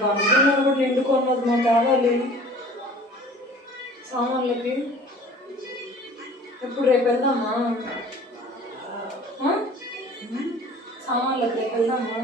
బంకున్నా కూడా నిండుకున్నది మాకు కావాలి సామాన్లకి. ఎప్పుడు రేపు వెళ్దామా? సామాన్లకి రేపు వెళ్దామా?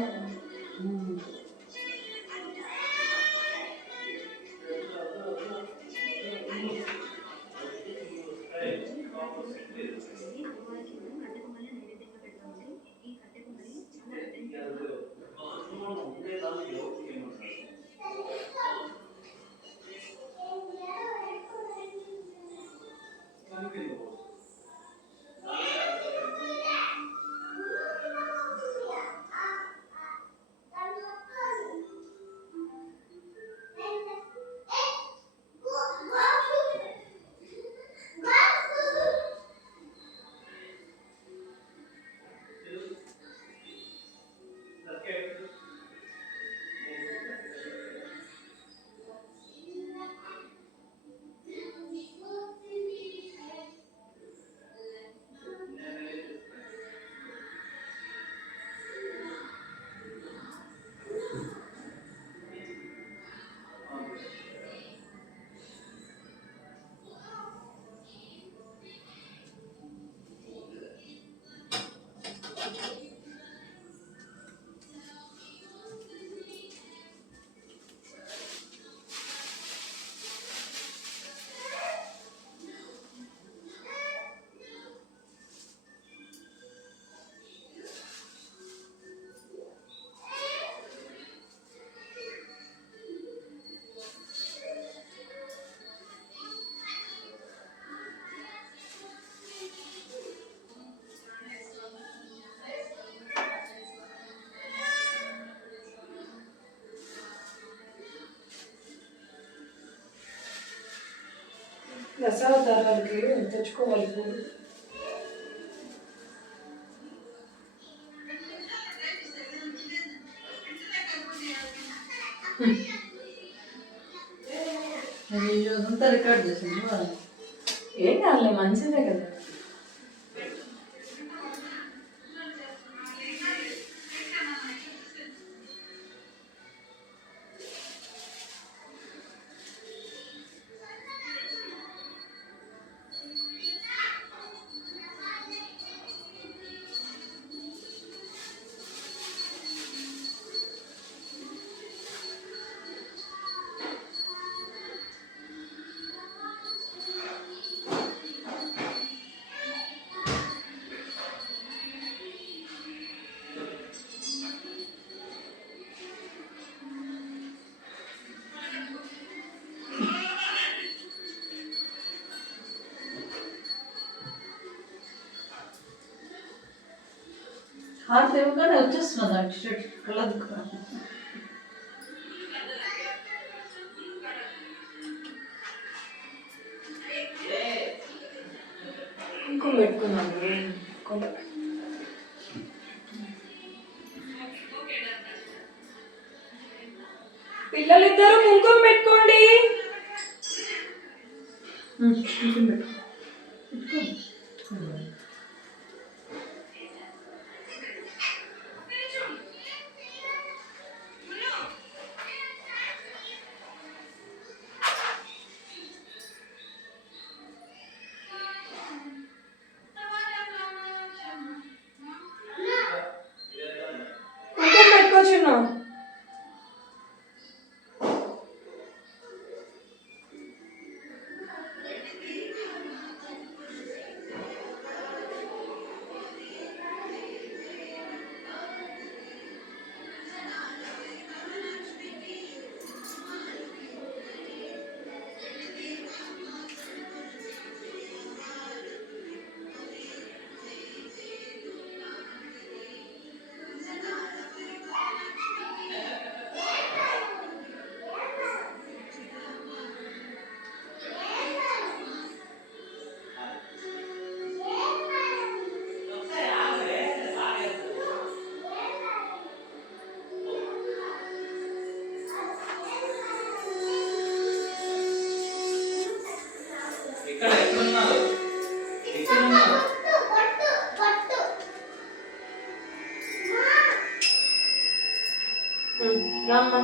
దశావతారాలకి తెచ్చుకోవాలి పూలు. అంతా రికార్డ్ చేసింది. ఏం కాదులే, మంచిదే కదా. హార్ట్ ఇవ్వగానే వచ్చేస్తున్నది ఆ టీషర్ట్ కలర్. కుంకుమ పెట్టుకున్నాను. పిల్లలిద్దరూ కుంకుమ పెట్టుకోండి. కుంకుమ పెట్టుకో. రామ్మా.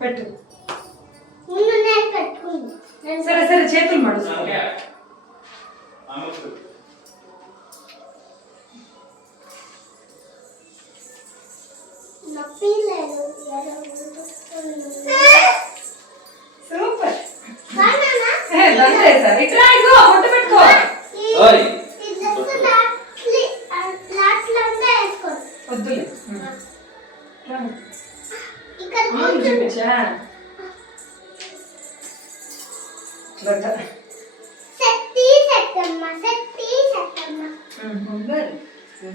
పెట్టు. సరే సరే చేతులు మాడు. సూపర్. ఇట్లా ఇగో బొట్టు పెట్టుకో. వద్దులే. చూపించా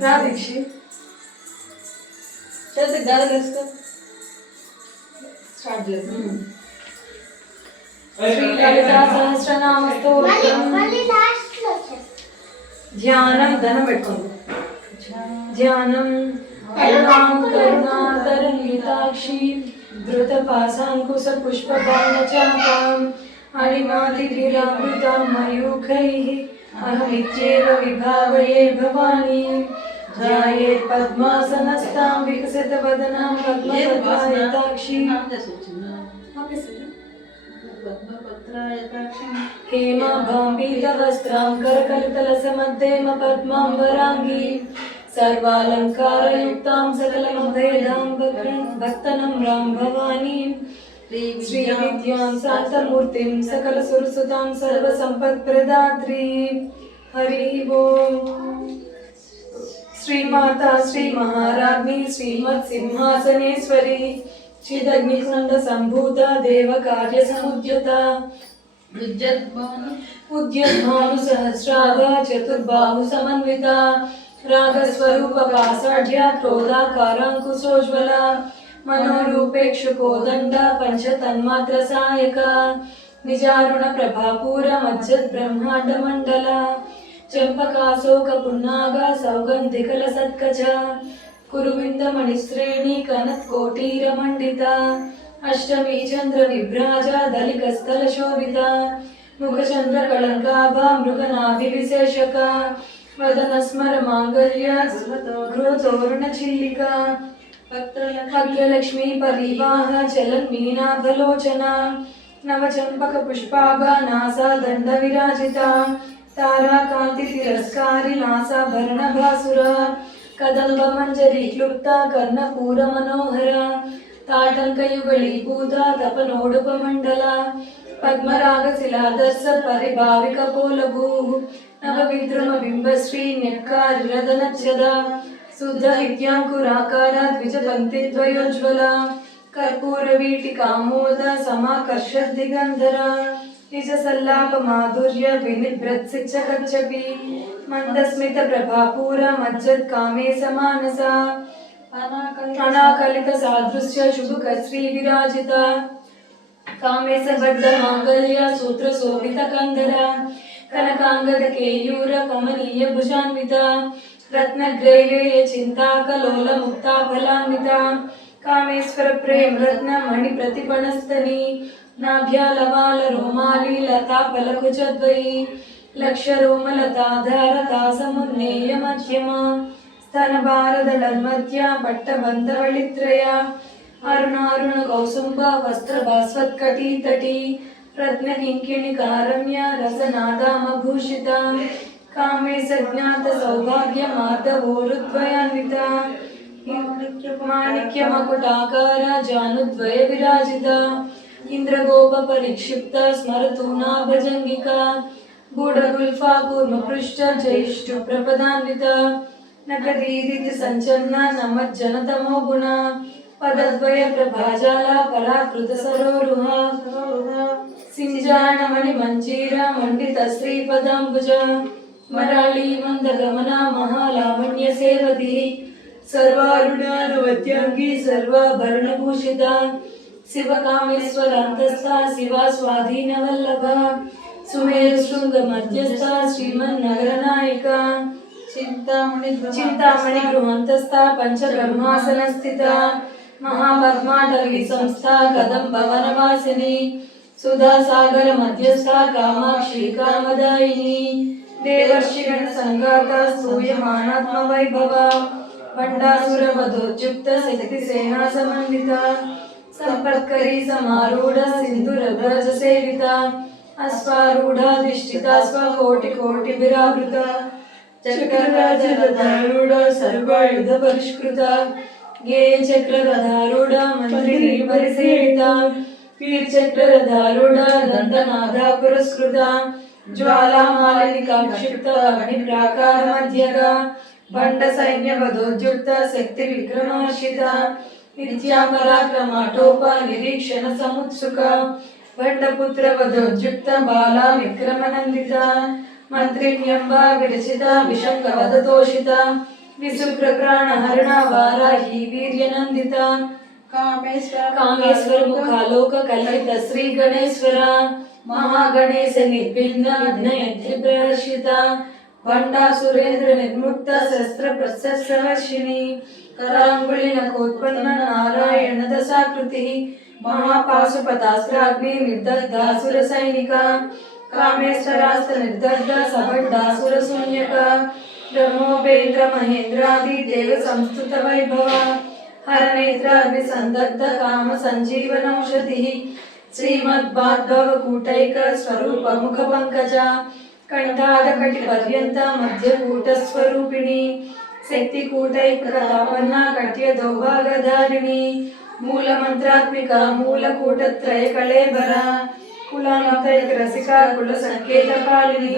రా దీక్షి. చేతికి గాలి వేసుకో. స్టార్ట్ చేద్దాం. శ్రీ లలితా సహస్రనామస్తోత్రం. ధ్యానం ధనం పెట్టుకోండి. ధ్యానం కరుణాం కరుణాతరంగితాక్షి ధృతపాశాంకుశ పుష్పబాణచాపాం అణిమాదిభిరావృతాం మయూఖైః అహమిత్యేవ విభావయే భవానీం ధ్యాయేత్ పద్మాసనస్తాం వికసితవదనాం పద్మపత్రాయతాక్షి हेमाभाम्बीतवस्त्रां करकलितलसमध्येम पद्माम्बराङ्गी सर्वालङ्कारयुक्तां सकलमभेदां भक्तनम्रां भवानीं श्रीविद्यां शान्तमूर्तिं सकलसुरसुतां सर्वसम्पत्प्रदात्रीं हरिः ओम्। श्रीमाता श्रीमहाराज्ञी श्रीमत्सिंहासनेश्वरी चिदग्निकुण्ड सम्भूता देवकार्यसमुद्यता उद्यद्भानु सहस्रागा चतुर्बाहु समन्विता रागस्वरूप पाषाढ्या क्रोधाकाराङ्कुशोज्ज्वला मनोरूपेक्षुकोदण्ड पञ्चतन्मात्र सायका निजारुण प्रभापूर मज्जत् ब्रह्माण्ड मण्डला चम्पकाशोक पुन्नागा सौगन्धिकल सत्कचा कुरुविन्द मणिश्रेणी कनत्कोटीरमण्डिता अष्टमी चंद्र विभ्राजा दलिकस्थल शोभिता मुखचंद्र कलंकाभा मृगनाभिविशेषका वदन स्मर मांगल्य गृहतोरण चिल्लिका भद्रलक्ष्मी परिवाह चलन मीनाभलोचना नवचंपक पुष्पाभा नासा दंड विराजिता तारा कांति तिरस्कारी नासा भरण भासुरा कदंब मंजरी क्लुप्ता कर्णपूर मनोहरा ताटंकयुगलीभूता तपनोडुपमण्डला पद्मरागशिलादर्श परिभाविकपोलभूः नवविद्रुम बिम्बश्री न्यक्कारिरदनच्छदा शुद्ध विद्याङ्कुराकारा द्विजपङ्क्तिद्वयोज्ज्वला कर्पूरवीटिकामोद समाकर्षद्दिगन्धरा निजसल्लापमाधुर्य विनिभृत्सिच्चकच्छपि मन्दस्मितप्रभापूर मज्जत्कामे समानसा अनाकलित सादृश्य शुभकश्री विराजिता कामेशबद्ध मांगल्य सूत्र शोभित कंदरा कनकांगद केयूर कमनीय भुजान्विता रत्नग्रैवेय चिंताकलोल मुक्ता फलान्विता कामेश्वर प्रेम रत्न मणि प्रतिपणस्तनी नाभ्यालवाल रोमाली लता पलकुचद्वयी लक्ष्य रोमलताधारता समुन्नेय मध्यमा स्तनभारदलन्मध्य पट्टबन्धवलित्रय अरुणारुण कौसुम्ब वस्त्रभास्वत्कटीतटी रत्नकिङ्किणिकारम्य रसनादामभूषिता कामे सज्ञात सौभाग्य माधवोरुद्वयान्विता माणिक्यमकुटाकार जानुद्वय विराजिता इन्द्रगोप परिक्षिप्त स्मरतूना भजङ्गिका गूढगुल्फा कूर्मपृष्ठ जयिष्ठु प्रपदान्विता नकदीदिति संचन्न नमज्जनतमो गुणा पदद्वय प्रभाजाला पराकृत सरोरुहा सिंजाणमणि मंजीरा मंडित श्रीपदाम्बुजा मराळी मंदगमना महालावण्य सेवती सर्वारुणानवद्यांगी सर्वाभरणभूषिता शिवकामेश्वरान्तस्था शिवा स्वाधीनवल्लभा सुमेरुशृंग मध्यस्था श्रीमन्नगरनायिका चिंतामणि गृहांतस्था पंचब्रह्मासन स्थिता महापद्माटवी संस्था कदंब वनवासिनी सुधा सागर मध्यस्था कामाक्षी कामदायिनी देवर्षिगण संगाता स्तूयमानात्म वैभवा भंडासुर वधोच्युक्त शक्ति सेना समन्विता संपत्करी समारूढ़ सिंधुरव्रज सेविता अश्वारूढ़ा दिष्टिता स्वकोटि कोटि विरावृता चक्रराजगदारूढ़ सर्वायुध परिष्कृता गे चक्रगदारूढ़ मंत्रिणी परिसेविता वीर चक्रगदारूढ़ दंडनादा पुरस्कृता ज्वालामालिका क्षिप्त अग्नि प्राकार मध्यगा भंड सैन्य वधोद्युक्त शक्ति विक्रमार्षिता नित्या पराक्रमाटोप निरीक्षण समुत्सुका भंडपुत्र वधोद्युक्त बाला विक्रमनंदिता मंत्रिण्यंबा विरचिता विशंकवदतोषिता विशुक्रप्राण हरणा वाराही वीर्यनंदिता कामेश्वर मुखालोक कल्पित श्री गणेश्वर महागणेश निर्विघ्न विघ्नयत्री प्रहर्षिता भंडा सुरेंद्र निर्मुक्त शस्त्र प्रशस्त्रवर्षिणी करांगुली नकोत्पन्न नारायण दशाकृति महापाशुपतास्त्राग्नि निर्दग्धासुर सैनिका कामेश्वरास्त्र निर्दग्ध सबड्डासुर शून्यका ब्रह्मोपेन्द्र महेंद्रादि देव संस्तुत वैभव हरनेत्राग्नि संदग्ध काम संजीवनौषधि श्रीमद्भागव कूटैक स्वरूप मुख पंकजा कंठाद कटि पर्यंत मध्य कूट स्वरूपिणी शक्ति कूटैक कथापन्ना कट्य दौभागधारिणी मूल मंत्रात्मिका मूल कूटत्रय कलेबर कुलांतैक रसिका कुल संकेत पालिनी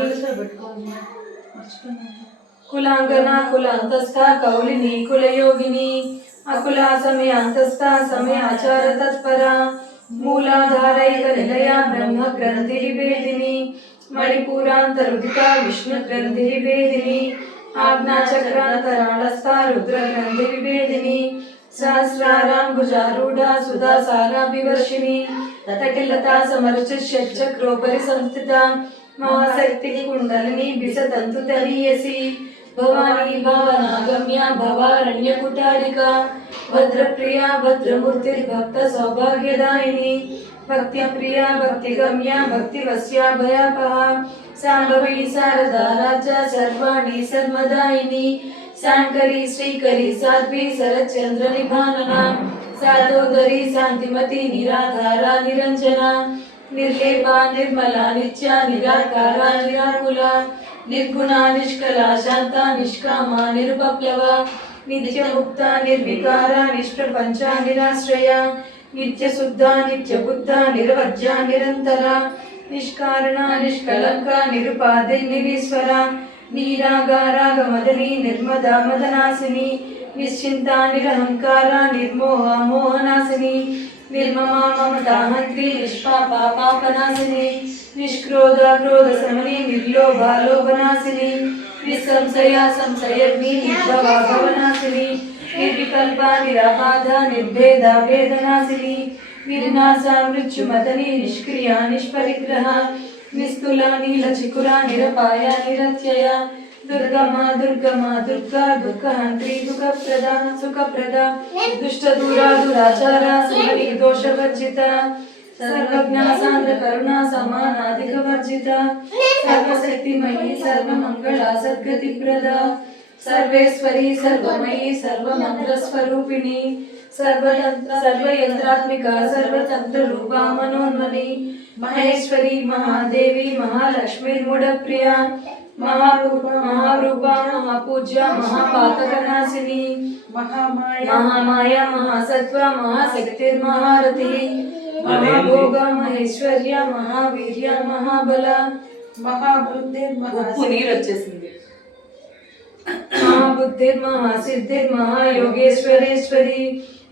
कुलांगना कुलांतस्था कौलिनी कुलयोगिनी अकुला समय अंतस्था समय आचार तत्परा मूलाधारैक निलया ब्रह्म ग्रंथि विभेदिनी मणिपुरांतरुदिता विष्णु ग्रंथि विभेदिनी आज्ञाचक्रांतराळस्था रुद्र ग्रंथि विभेदिनी सहस्रारांबुजारूढ़ा सुधा सारा विवर्षिणी तटिलता समर्चित षट्चक्रोपरि संस्थिता महाशक्ति कुंडलिनी बिसतंतु तरीयसी भवानी भावनागम्या भवारण्य कुटारिका भद्रप्रिया भद्रमूर्तिर्भक्त सौभाग्यदायिनी भक्ति प्रिया भक्तिगम्या भक्तिवस्या भयापहा सांभवी शारदा राजा सर्वाणी सर्वदायिनी शांकरी श्रीकरी साध्वी शरच्चंद्र निभानना साधोदरी शांतिमती निराधारा निरंजना निर्लेपा निर्मला नित्या निराकारा निराकुला निर्गुणा निष्कला शांता निष्कामा निरुपप्लवा नित्य मुक्ता निर्विकारा निष्प्रपंचा निराश्रया नित्य शुद्धा नित्य बुद्धा निरवज्या निरंतरा निष्कारणा निष्कलंका निरुपादि निरीश्वरा नीरागारागमदनी निर्मदा मदनासिनी निश्चिंता निरहंकारा निर्मोहा मोहनासिनी निर्ममा ममताहंत्री निष्पापा पापनासिनी निष्क्रोधा क्रोध समनी निर्लोभा लोभनासिनी निसंशया संशयग्नि निर्भवा भवनासिनी निर्विकल्पा निराबाधा निर्भेदा भेदनासिनी निर्नाशा मृत्युमदनी निष्क्रिया निष्परिग्रहा निस्तुला नीलचिकुरा निरपाया निरत्यया दुर्गमा दुर्गमा दुर्गा दुःखहंत्री दुःखप्रदा सुखप्रदा दुष्टदूरा दुराचारा समरी दोषवर्जिता सर्वज्ञा सान्द्र करुणा समानाधिकवर्जिता सर्वशक्तिमयी सर्वमंगला सद्गतिप्रदा सर्वेश्वरी सर्वमयी सर्वमंत्रस्वरूपिणी सर्वतंत्र सर्वयंत्रात्मिका सर्वतंत्र रूपा मनोन्मनी महेश्वरी महादेवी महालक्ष्मी मूढ़प्रिया महारूपा महापूज्या महापातकनाशिनी महामाया महासत्वा महाशक्तिर्महारथी महाभोगा महेश्वर्या महावीर्या महाबला महाबुद्धिर्महासिद्धिर्महायोगेश्वरेश्वरी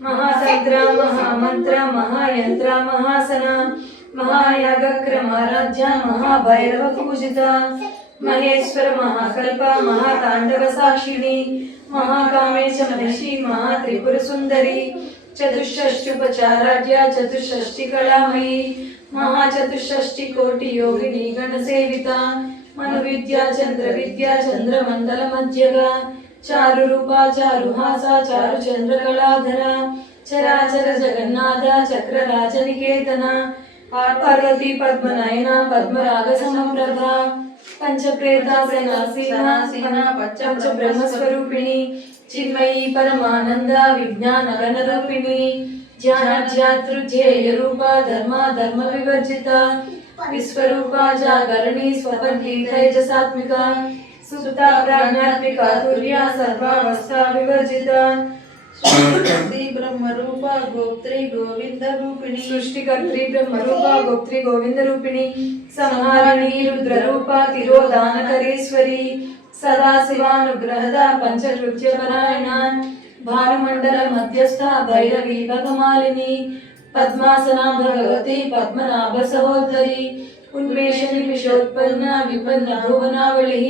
महातंत्रा महामंत्रा महायंत्रा महासना महायागक्रमाराध्या महाभैरव पूजिता महेश्वर महाकल्प महातांडव साक्षिणी महाकामेश मनषी महात्रिपुर सुंदरी चतुष्षष्ट्युपचाराढ्या चतुष्षष्टि कलामयी महाचतुष्षष्टि कोटि योगिनी गणसेविता मनुविद्या चंद्रमंडल मध्यगा चारुरूपा चारुहासा चारुचंद्र कलाधरा चराचर जगन्नाथ चक्रराज निकेतना पार्वती पद्मनयना पद्मराग समप्रभा पंचप्रेता सेनासीना पंच ब्रह्म स्वरूपिणी चिन्मयी परमानंदा विज्ञान गण रूपिणी ध्यानध्यातृध्येय रूपा धर्मा धर्म विवर्जिता विश्वरूपा जागरणी स्वपन्थी तैजसात्मिका सुप्ता प्राज्ञात्मिका तुर्या सर्वावस्था विवर्जिता सृष्टिकर्त्री ब्रह्मरूपा गोप्त्री गोविंद रूपिणी सृष्टिकर्त्री ब्रह्मरूपा गोप्त्री गोविंद रूपिणी संहारिणी रुद्ररूपा तिरोधानकरीश्वरी सदाशिवानुग्रहदा पंचकृत्यपरायणा भानुमंडल मध्यस्था भैरवी भगमालिनी पद्मासना भगवती पद्मनाभ सहोदरी उन्मेषणी विषोत्पन्ना विपन्न भुवनावलिः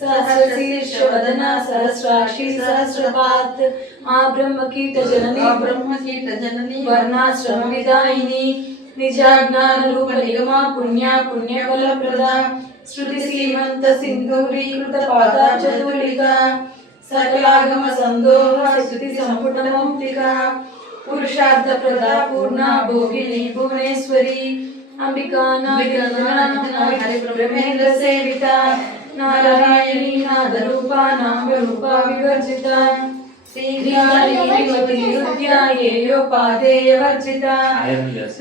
सहस्रशीर्षवदना सहस्राक्षी सहस्रपात् आ ब्रह्मकीट जननी वर्णाश्रम विदायिनी निजाज्ञान रूप निगमा पुण्या पुण्यफलप्रदा श्रुति सीमंत सिंधूरीकृत पादा चतुलिका सकलागम संदोह स्तुति संपुटमौक्तिका पुरुषार्थ प्रदा पूर्णा भोगिनी भुवनेश्वरी अंबिका ब्रह्मेन्द्र सेविता नारायणी नाद रूपा नाम रूपा विवर्जिता श्रीयोपादेय वर्जिता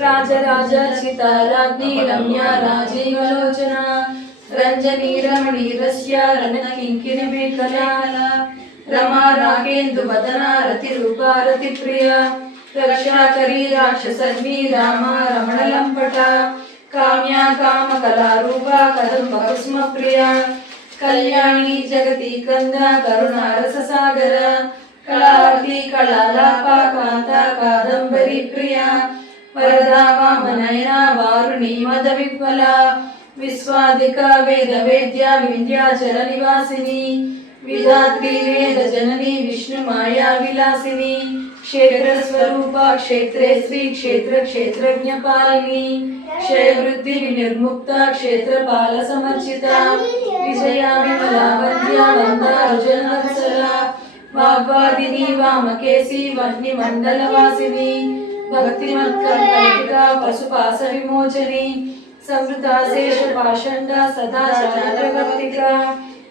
राजराजर्चिता राज्ञी रम्या राजीवलोचना रंजनी रमणी रस्या रणकिंकिनी मेखला रमा रागेन्दुवदना रतिरूपा रतिप्रिया रक्षाकरी राक्षसग्नी रामा रमणलंपटा काम्या कामकलारूपा कदम्बकुसुमप्रिया कल्याणी जगती कंदा करुणा रससागर कलावती कलालापा कांता कादंबरी प्रिया वरदा वामनयना वारुणी मदविह्वला विश्वादिका वेद वेद्या विंध्याचल निवासिनी विधात्री वेद जननी विष्णु माया विलासिनी क्षेत्र स्वरूपा क्षेत्रे श्री क्षेत्र क्षेत्रज्ञ पालिनी क्षय वृद्धि विनिर्मुक्ता क्षेत्रपाल समर्चिता विजया विमला वन्द्या वन्दारुजन वत्सला वाग्वादिनी वामकेशी वह्नि मंडलवासिनी भक्तिमत्कल्पिका पशुपाश विमोचनी संवृता शेष पाषण्डा सदाचार भक्तिका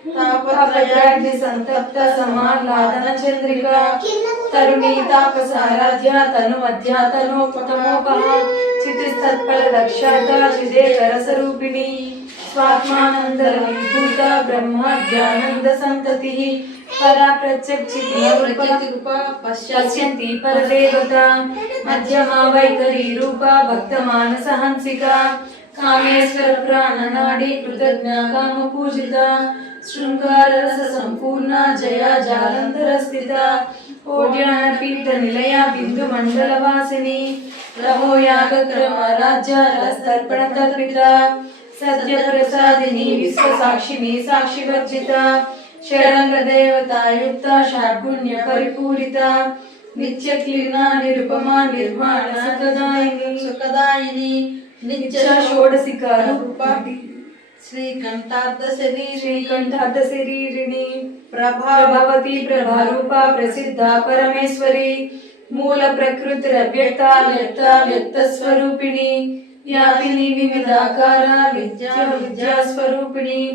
तापत्रयाग्नि संतप्त समाह्लादन चंद्रिका तरुणी तापसाराध्या तनुमध्या तनोपतमोपः चितिस्तत्फल दक्षाता चिदेतर स्वरूपिणी स्वात्मानंद विभूता ब्रह्माद्यानंद संततिः परा प्रत्यक्षिरूपा पश्यन्ति परदेवता मध्यमा वैखरी रूपा भक्तमानस हंसिका कामेश्वर प्राणनाडी कृतज्ञा काम पूजिता शृंगार रस संपूर्णा जया जालंधर स्थिता ओड्यान पीठ निलया बिंदु मंडल वासिनी रहो याग क्रम राज्य रस्तर्पण कल्पिता सत्य प्रसादिनी विश्व साक्षिनी साक्षी वर्जिता शरंग देवता युक्ता षड्गुण्य परिपूरिता नित्य क्लीना निरुपमा निर्माण सुखदायिनी नित्य षोडशिका रूपा श्रीकंठार्ध शरीरिणी प्रभावती प्रभारूपा प्रसिद्धा परमेश्वरी मूल प्रकृतिरव्यक्ता व्यक्ता व्यक्त स्वरूपिणी व्यापिनी विविधाकारा विद्या स्वरूपिणी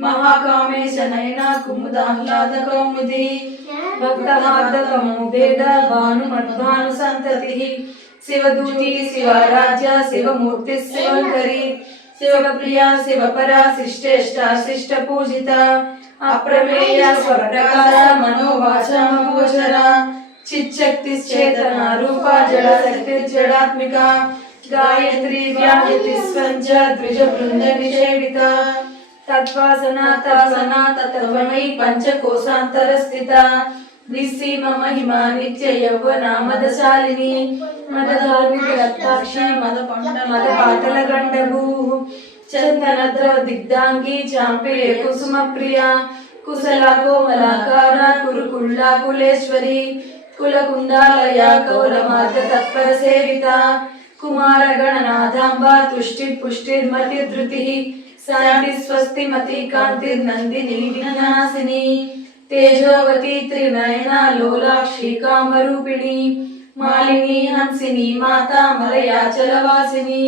महाकामेश नयना कुमुदाह्लाद कौमुदी भक्तहार्द तमोभेद भानुमद्भानु संततिः शिवदूती शिवाराध्या शिवमूर्ति शिवंकरी शिवप्रिया शिवपरा शिष्टेष्टा शिष्ट पूजिता अप्रमेय स्वप्रकारा मनोवाचा महोचरा चिच्चक्तिश्चेतना रूपा जड़शक्तिर्जडात्मिका गायत्री व्याहृति स्वञ्च द्विज वृंद निषेविता तत्वासना तत्सना तत्त्वमयी पंचकोशांतर स्थिता निस्सीम महिमा नित्य यौवना मदशालिनी मदधार्मिक रक्ताक्षी मदपाटल गंडभूः चंदनद्रव दिग्धांगी चांपे कुसुम प्रिया कुशला कोमलाकारा कुरुकुल्ला कुलेश्वरी कुलकुंडालया कौलमार्ग तत्पर सेविता कुमार गणनाथांबा तुष्टि पुष्टिर्मति धृतिः शांति स्वस्ति मति कांतिर्नंदिनी विघ्नासिनी तेजोवती त्रिनयना लोलाक्षी कामरूपिणी मालिनी हंसिनी माता मलयाचलवासिनी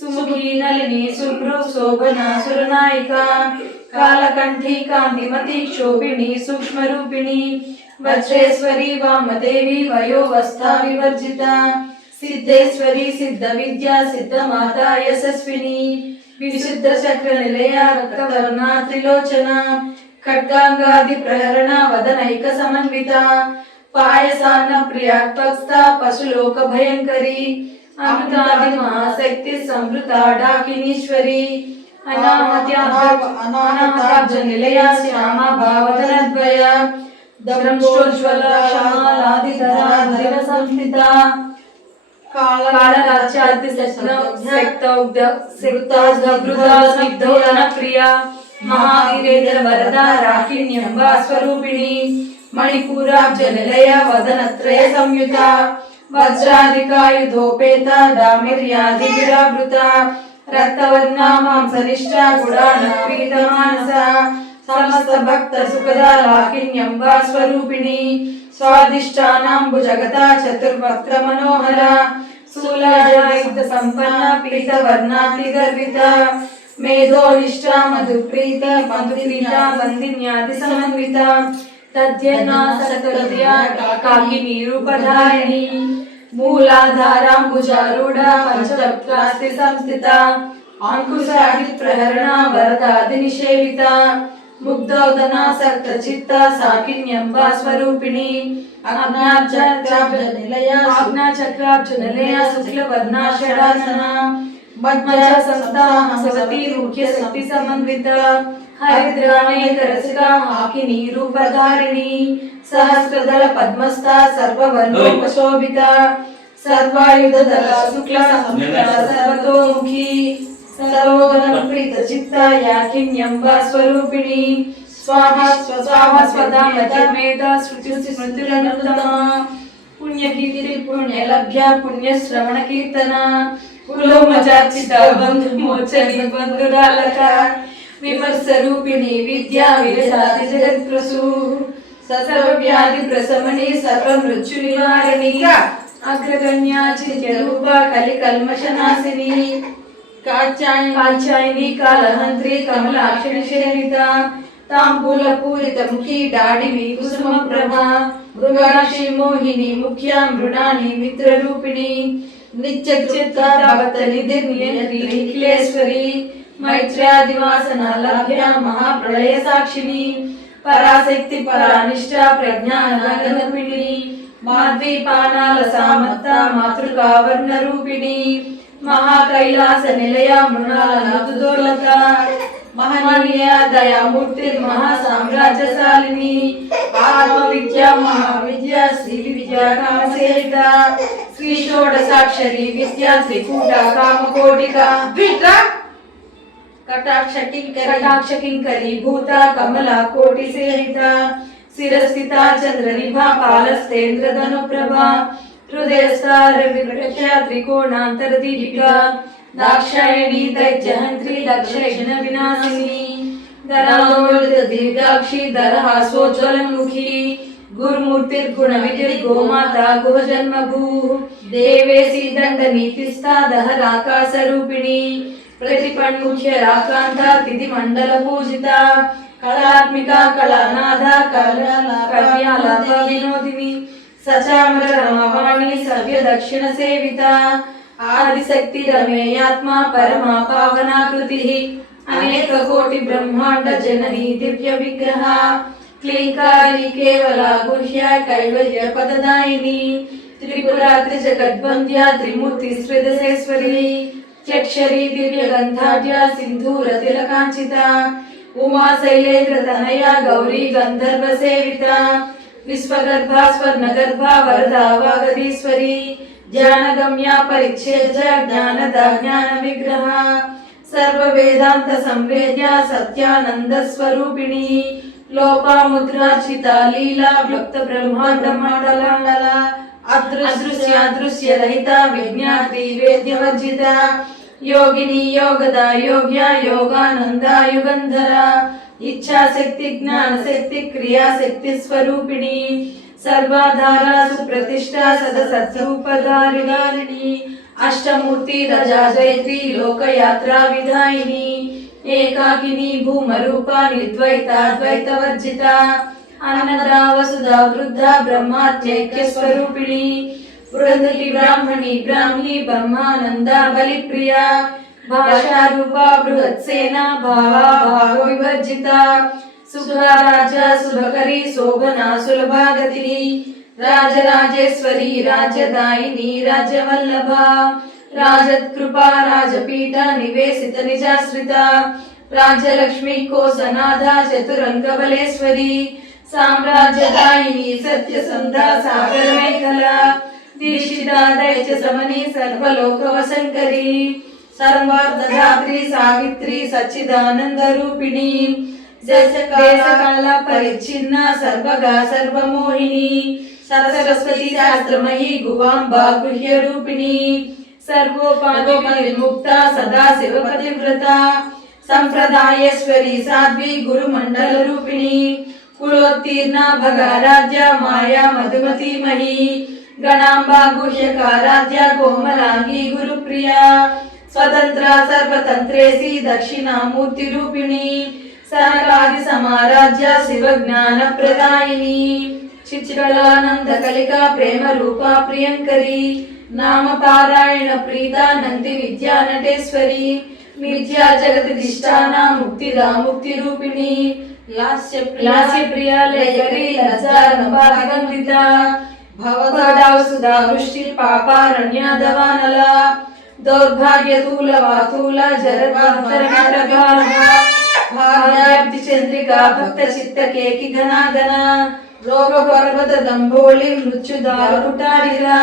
सुमुखी नलिनी शुभ्रू शोभना सुरनायिका कालकंठी कांतिमती क्षोभिणी सूक्ष्म रूपिणी वज्रेश्वरी वामदेवी वयोवस्था विवर्जिता सिद्धेश्वरी सिद्ध विद्या सिद्ध माता यशस्विनी विशुद्ध चक्र निलया रक्तवर्णा त्रिलोचना खड्गांगादि प्रहरणा वदनैक समन्विता पायसान्न प्रिया पक्स्था पशुलोक भयंकरी अमृतादि महाशक्ति समृता डाकिनीश्वरी अनाहत्याब्ज निलया श्यामा भावदनद्वया दंष्टोज्ज्वला क्षमालादिधरा धरिण संस्थिता प्रिया महावीरेन्द्र वरदा राकिण्यंबा स्वरूपिणी मणिपुराब्ज निलया वदनत्रय संयुता वज्राधिकायुधोपेता डामिर्यादि विरावृता रक्तवर्णा मांसनिष्ठा गुडान पीतमानसा समस्त भक्त सुखदा लाकिन्यंबा स्वरूपिणी स्वादिष्टानाम्बुजगता चतुर्वक्त्र मनोहरा शूलायुध संपन्ना पीतवर्णाति गर्विता मेधोनिष्ठा मधुप्रीत मधुप्रीता वंदिन्यादि समन्विता तद्यन्ना सतहृदया काकिनी रूपधारिणी मूलाधाराम्बुजारूढा पंचवक्त्रास्ति संस्थिता अंकुशादि प्रहरणा वरदादि निषेविता मुग्धौदना सक्तचित्ता साकिन्यंबा स्वरूपिणी आज्ञाचक्राब्ज निलया शुक्लवर्णा षडासना मज्जा संस्था हंसवती मुख्य शक्ति समन्विता हरिद्राणेकरसिका हाकिनी रूपधारिणी सहस्रदल पद्मस्था सर्ववर्णोपशोभिता सर्वायुधदला शुक्ल सर्वतोमुखी सर्वोदन प्रीत चित्ता याकिन्यंबा स्वरूपिणी स्वाहा स्वाहा स्वदा मध्यमेधा श्रुति स्मृतिरनुत्तमा पुण्यकीर्ति पुण्यलभ्या पुण्यश्रवण कीर्तना कुलोमचार्चिता बंधु मोचनी बंधुरालका विमर्श रूपिणी विद्या विरसादि जगत्प्रसू सर्वव्याधि प्रशमनी सर्वमृत्यु निवारिणी अग्रगण्या चित्य रूपा कलिकल्मषनाशिनी कात्यायनी कालहंत्री कमलाक्षिणी शयनिता तांबूलपूरित मुखी डाडिवी कुसुम प्रभा मृगाक्षी मोहिनी मुख्या मृणानी मित्ररूपिणी नित्यचित्ता भक्त निधिर्निखिलेश्वरी मैत्र्यादिवासना लभ्या महाप्रलय साक्षिणी पराशक्ति परानिष्ठा प्रज्ञानगणरूपिणी माद्वीपानाल सामत्ता मातृका वर्णरूपिणी महाकैलास निलया मृणाल नतुदोलता महनीया दयामूर्ति महासाम्राज्यशालिनी आत्मविद्या महाविद्या श्री विद्या कामसेविता श्री षोडशाक्षरी विद्या त्रिकूटा कामकोटिका कटाक्ष किंकरी भूता कमला कोटि सेविता शिरस्थिता चंद्रनिभा पालस्तेन्द्र धनुप्रभा हृदयस्था रविप्रख्या त्रिकोणांतर दीपिका दाक्षायणी दैत्यहंत्री दक्षिण विनाशिनी धरामूर्त दीर्घाक्षी दरहासोज्ज्वलमुखी गुरुमूर्तिर्गुण विधिर्गोमाता गोजन्मभू देवेशी दंड नीतिस्था दहराकाशरूपिणी प्रतिपन्मुख्य राकांता तिथि मंडल पूजिता कलात्मिका कलानाधा कल्यालापा विनोदिनी सचामर रमवाणी सव्य दक्षिण सेविता आदिशक्ति रमेयात्मा परमा पावनाकृतिः अनेक कोटि ब्रह्मांड जननी दिव्य विग्रह क्लींकारी केवला गुह्या कैवल्य पददायिनी त्रिपुरा त्रिजगद्वन्द्या त्रिमूर्ति स्वेदसेश्वरी चक्षरी दिव्य गंधाढ्या सिंधूर तिलकांचिता उमा शैलेन्द्र तनया गौरी गंधर्व सेविता विश्वगर्भा स्वर्णगर्भा वरदा वागदीश्वरी ज्ञानगम्या परिच्छेद ज्ञानदा ज्ञान विग्रह सर्व वेदांत संवेद्या सत्यानंद स्वरूपिणी लोपामुद्राचिता लीला भक्त ब्रह्मांड मंडला अदृश्य रहिता विज्ञाति वेद्यवर्जिता योगिनी योगदा योग्या योगानंदा युगंधरा इच्छा शक्ति ज्ञान शक्ति क्रिया शक्ति स्वरूपिणी सर्वाधारा सुप्रतिष्ठा सदसत्रूपधारिणी अष्टमूर्ति रजा जयत्री लोकयात्रा विधायिनी एकाकिनी भूमरूपा निर्द्वैता द्वैतवर्जिता अन्नदा वसुधा वृद्धा ब्रह्मात्यैक्य स्वरूपिणी बृहति ब्राह्मणी ब्राह्मी ब्रह्मानंदा बलिप्रिया भाषा रूपा बृहत्सेना भावा भाव विवर्जिता सुखा राजा शुभकरी शोभना सुलभा गति राजराजेश्वरी राजदायिनी राजवल्लभा राजत्कृपा राजपीठा निवेशित निजाश्रिता राजलक्ष्मी कोसनाधा चतुरंग बलेश्वरी साम्राज्यदायिनी सत्यसंधा सागर मेखला दीक्षिता दैत्य समनी सर्वलोक वसंकरी सर्वार्धधात्री सावित्री सच्चिदानंद रूपिणी देशकाल परिच्छिन्न सर्वगा सर्वमोहिनी सरस्वती शास्त्रमयी गुवांबा गुह्य रूपिणी सर्वोपाधिमुक्ता सदा शिवपतिव्रता संप्रदायेश्वरी साध्वी गुरुमंडल रूपिणी कुलोत्तीर्णा भगाराध्या माया मधुमती मही गणांबा गुह्यकाराध्या कोमलांगी गुरुप्रिया स्वतंत्रा सर्वतंत्रेसी दक्षिणामूर्ति रूपिणी सरकारि समाराध्या शिवज्ञान प्रदायिनी चिच्कलानंद कलिका प्रेम रूपा प्रियंकरी नाम पारायण प्रीता नंदी विद्या नटेश्वरी मिथ्या जगदिष्टाना मुक्तिदा मुक्ति रूपिणी लास्य प्रिया लयकरी लज्जा रंभादिवंदिता भवदाव सुधा वृष्टि पापारण्या दवानला दौर्भाग्य तूल वातूला जरद्वान्तरघटघाना भाग्याब्धि चंद्रिका भक्त चित्त केकि घना घना रोग पर्वत दंभोली मृत्यु दारुटारिला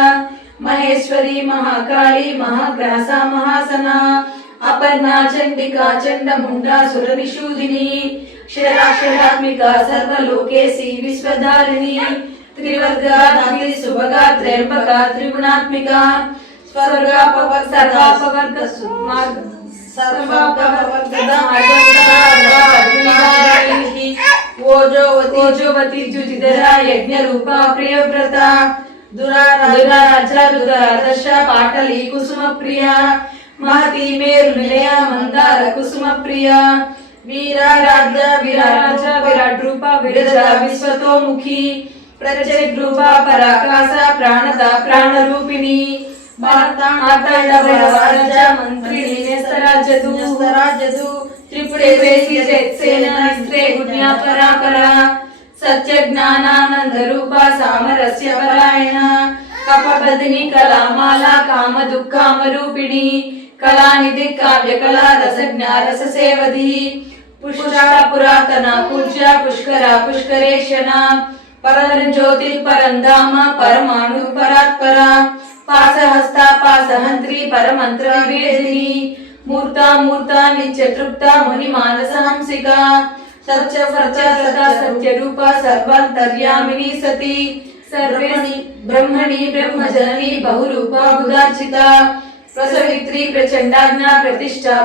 महेश्वरी महाकाली महाग्रासा महासना अपर्णा चंडिका चंड मुंडा सुर निषूदिनी क्षराक्षरात्मिका सर्वलोकेशी विश्वधारिणी त्रिवर्गा नाती सुभगा त्रयंबका त्रिगुणात्मिका स्वर्गापवर्ग सर्वापवर्ग मार्ग ओजोवती जुजिधरा यज्ञ रूपा प्रियव्रता दुराराजा दुरादर्शा पाटली कुसुम प्रिया महती मेरु निलया मंदार कुसुम प्रिया वीराराध्या विराट रूपा विरजा विश्वतोमुखी प्रत्येक रूपा पराकाशा प्राणदा प्राण रूपिणी मार्तांडवरवरजा मंत्रिणी नेस्तराजदू त्रिपुरे वेसी चेत्सेना स्त्रे गुण्या परापरा सत्य ज्ञानानंद रूपा सामरस्य परायणा कपबदिनी कलामाला काम दुःखाम रूपिणी कलानिधि काव्य कला रसज्ञा रस सेवधी पुष्टा पुरातना पूज्या पुष्करा पुष्करेशना परज्योति परंधाम परमाणु परात्परा पासहस्ता पासहंत्री परमंत्र वेदिनी मूर्ता मूर्ता नित्य तृप्ता मुनि मानस हंसिका सत्य सदा सत्य रूपा सर्वांतर्यामिनी सती सर्वेणी ब्रह्मणि ब्रह्मजननी बहुरूपा बुधार्चिता प्रसवित्री प्रचंडाज्ञा प्रतिष्ठा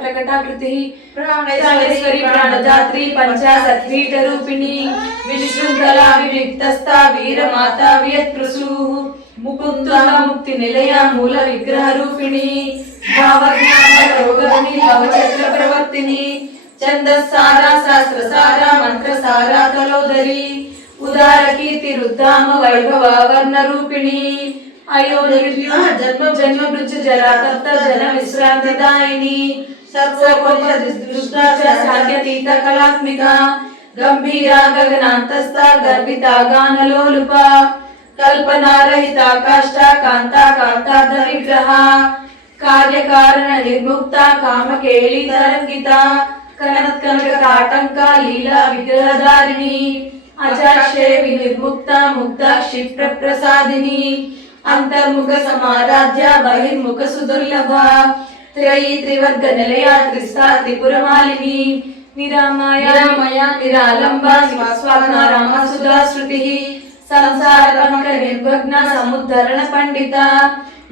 प्रकटाकृति प्राणेश्वरी प्राणदात्री पंचाशत्पीठ रूपिणी विशृंखला विविक्तस्था वीरमाता वियत्प्रसूः मुकुंदा मुक्ति निलया मूल विग्रह रूपिणी भावज्ञान रोगनी भवचक्र प्रवर्तिनी छंदसारा शास्त्रसारा मंत्रसारा कलोदरी उदार कीर्ति रुद्धाम वैभव वर्ण रूपिणी अयो जन्म जन्म मृच जरा तप्त जन विश्रांतिदायिनी सर्वोपदुष्टा साध्यतीत कलात्मिका गंभीरा गगनांतस्था गर्भिता गानलोलुपा कल्पना रहिता काष्ठा कांता कांतार्ध विग्रहा कार्यकारण निर्मुक्ता कामकेली तरंगिता कनत्कनकाटंका लीला विग्रहधारिणी अजाक्षे विनिर्मुक्ता मुक्ता क्षिप्र प्रसादिनी अंतर्मुख समाराध्या बहिर्मुख सुदुर्लभा त्रयी त्रिवर्ग निलया त्रिस्ता त्रिपुरमालिनी निरामया निरालंबा स्वात्मा रामा सुधा श्रुतिः संसार पंक निर्भग्ना समुद्धरण पंडिता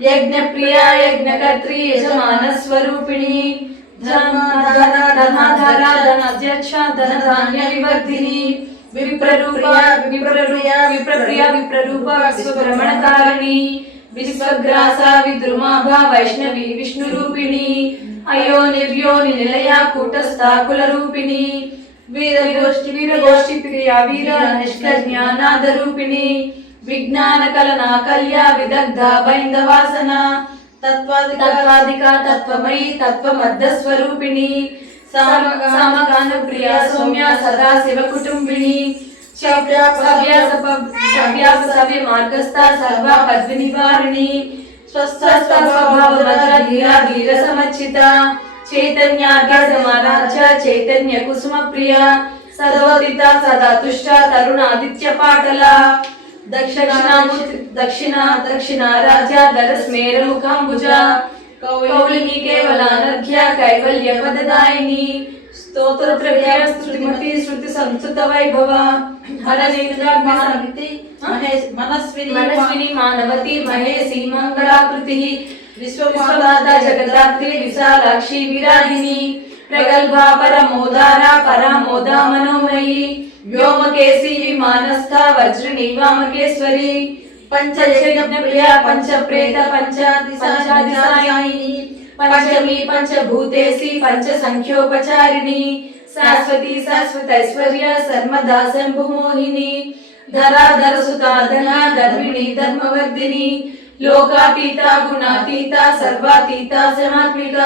यज्ञ प्रिया यज्ञकर्त्री यजमान स्वरूपिणी धनाधारा धनाध्यक्षा धनधान्य विवर्धिनी विप्रप्रिया विप्ररूपा विश्वभ्रमणकारिणी विश्वग्रासा विद्रुमाभा वैष्णवी विष्णुरूपिणी अयोनिर्योनि निलया कूटस्था कुलरूपिणी वीरगोष्ठी प्रिया वीर निष्कज्ञानादरूपिणी విజ్ఞాన కలనా కల్యా విదగ్ధ బైందవాసన తత్వాధిక తత్వమయి తత్వమద్ద స్వరూపిణి సమగాన ప్రియ సౌమ్య సదా శివ కుటుంబిని సవ్య మార్గస్థ సర్వ పద్వి నివారిణి స్వస్థ స్వభావ ధీర సమర్చిత చైతన్యార్ఘ సమారాధ్య చైతన్య కుసుమ ప్రియ సర్వదిత సదా తుష్ట తరుణాదిత్య పాటల దక్షిణ రాజ్య ధర స్మేర ముఖాంబుజ కౌలిని కేవలానర్ఘ్య కైవల్య పదదాయిని స్తోత్ర ద్రవ్య స్తుతిమతి శృతి సంస్కృత వైభవ మనస్విని మానవతి మహేసి మంగళాకృతి విశ్వమాత జగదాత్రి విశాలాక్షి విరాగిని ప్రగల్భా పరమోదార పరమోద మనోమయీ వ్యోమకేశి విమానస్థ వజ్రిణి వామకేశ్వరి పంచయజ్ఞ ప్రియ పంచప్రేత పంచాదిశాయిని పంచమి పంచభూతేసి పంచ సంఖ్యోపచారిణి శాశ్వతి శాశ్వతైశ్వర్య సర్మదా శంభుమోహిని ధరాధర సుతాధన ధర్మిణి ధర్మవర్ధిని లోకాతీత గుణాతీత సర్వాతీత సమాత్మిక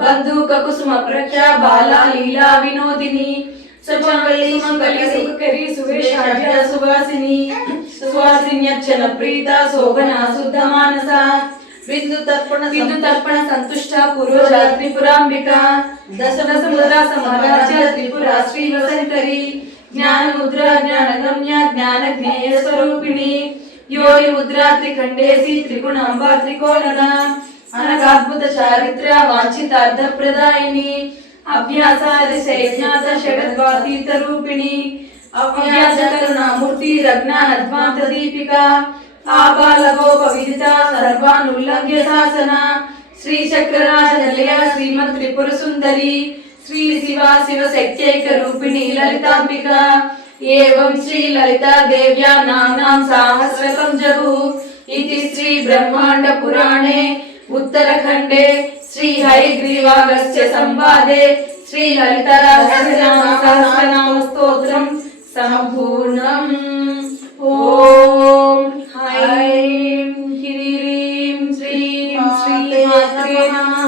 బంధూక కుసుమ ప్రఖ్య బాలా లీలా వినోదిని సుమంగళి మంగళి సుకరి సువేషాఢ్య సువాసిని సువాసిన్యర్చన ప్రీత శోభన శుద్ధ మానస బిందు తర్పణ సంతుష్ట పూర్వజ త్రిపురాంబిక దశ సముద్ర సమరాజ్య త్రిపుర శ్రీ వసంకరి జ్ఞాన ముద్ర జ్ఞానగమ్య జ్ఞాన జ్ఞేయ స్వరూపిణి యోని ముద్రా త్రిఖండేసి త్రిగుణాంబ త్రికోణన అనగాద్భుత చారిత్ర వాంఛితార్థ ప్రదాయిని అభ్యాసాదిశైజ్ఞాత షడద్వాతీత రూపిణి అవ్యాజ కరుణామూర్తి రజ్ఞానధ్వాంత దీపిక ఆబాలగోప విదిత సర్వానుల్లంఘ్య శాసన శ్రీ చక్రరాజ నిలయ శ్రీమద్ త్రిపుర సుందరి శ్రీ శివ శక్త్యైక రూపిణి లలితాంబిక ఏవం శ్రీ లలితా దేవ్యా నామ్నాం సాహస్రకం జగు ఇతి శ్రీ బ్రహ్మాండ పురాణే ఉత్తరఖండే శ్రీ హయగ్రీవాగస్య సంవాదే శ్రీ లలిత సహస్రనామ స్తోత్రం సంపూర్ణం. ఓం హ్రైం హ్రీం శ్రీం శ్రీమాత్రే నమః.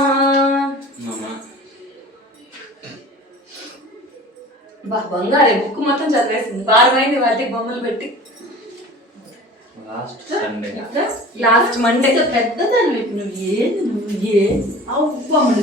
బంగారే బుక్ మొత్తం చదివేసింది. వారమైంది వాటికి బొమ్మలు పెట్టి. లాస్ట్ మండే పెద్దదాన్ని నువ్వు ఏ అవ్వమని